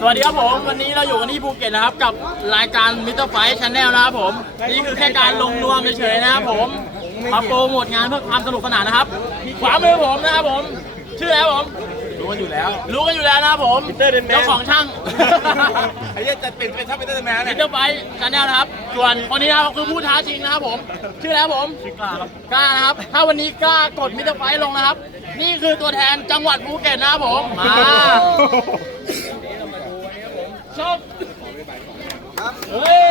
สวัสดีครับผมวันนี้เราอยู่กันที่ภูเก็ตนะครับ กับรายการมิสเตอร์ไฟท์ชาแนลนะครับผมนี่คือแค่การลงนวมเฉยๆนะครับผมมาโปรโมทงานเพื่อความสนุกสนานนะครับขวามือผมนะครับผม ชื่ออะไรผม รู้กันอยู่แล้ว รู้กันอยู่แล้วนะครับผมเจ้าของช่างไอ้ยัดจัดเป็นเป็นช่าเป็นเดอร์แมน่มิเตอร์ไฟท์ชาแนลนะครับ ส่วนวันนี้เราคือผู้ท้าชิงนะครับผม ชื่ออะไรผมกล้าครับกล้านะครับถ้าวันนี้กล้ากดมิสเตอร์ไฟท์ลงนะครับนี่คือตัวแทนจังหวัดภูเก็ตนะผมมาชอบเฮ้ย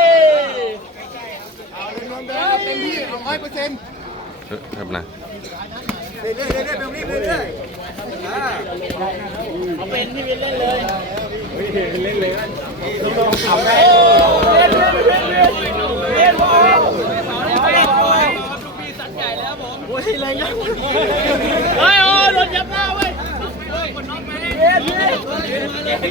เอาเป็นที่ร้อยเปอร์เซ็นต์เฮ้ยนะเรื่อยๆเรื่อยเๆเรื่อยๆเอาเป็นที่วินเล่นเลยเฮ้ยเล่นเลยเฮ้ยเรงยเ้้ังแฟงแฟ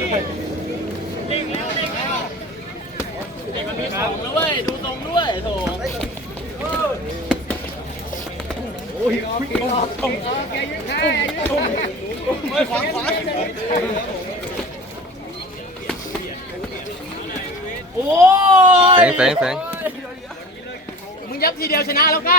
งแฟงมึงยับทีเดียวชนะแล้วก็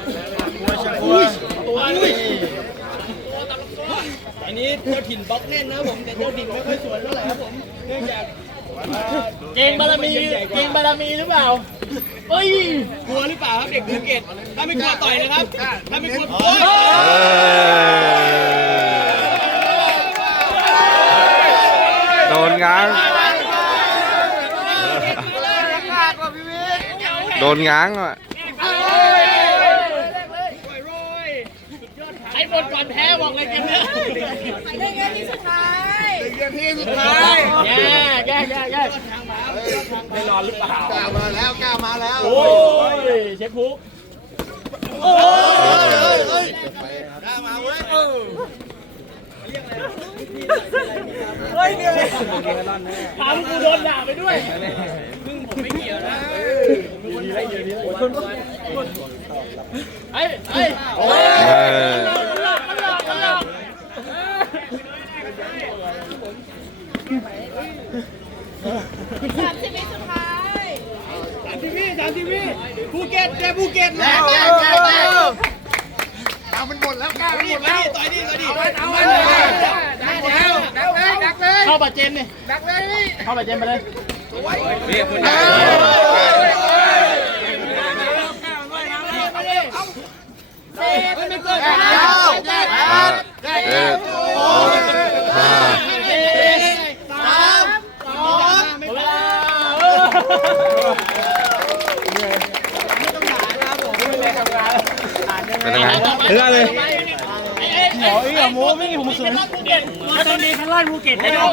เจ้าถิ่นบล็อกแน่นนะผมแต่เจ้าถิ่นไม่ค่อยสวยเท่าไหร่ครับผมเนื่องจากเกงบารมีเกงบารมีหรือเปล่าเอ้ยกลัวหรือเปล่าครับเด็กภูเก็ตถ้าไม่กลัวต่อยนะครับถ้าไม่กลัวต่อยโดนงาง โดนงางอ่ะโดนก่อนแพ้บอกเลยกันเนี่ยในเกมที่สุดท้ายในเกมที่สุดท้ายแย่แย่แย่แก่ไม่นอนหรือเปล้วแก้มาแล้วแก้มาแล้ว โอ้ย เชฟคพุกโอ้ยเฮ้ยแก้มาเว้ยเฮ้ยเนี่ยถามกูโดนด่าไปด้วยซึ่งผมไม่เกียวนะไอ้ไอ้ทภูเก็ตแจบภูเก็ตแล้วแก่แก่แก่เอามันหมดแล้วก้าวหมดแล้วต่อยดิต่อยดิเอาเลแกเลยแดกเลยเข้าบาเจนแกเลยเข้าบาเจนไปเลย Hahaha เลยเลยหมอไอ้หมอม่มีผมสวยมาตอนนี้ข้างล่างภูเก็ตได้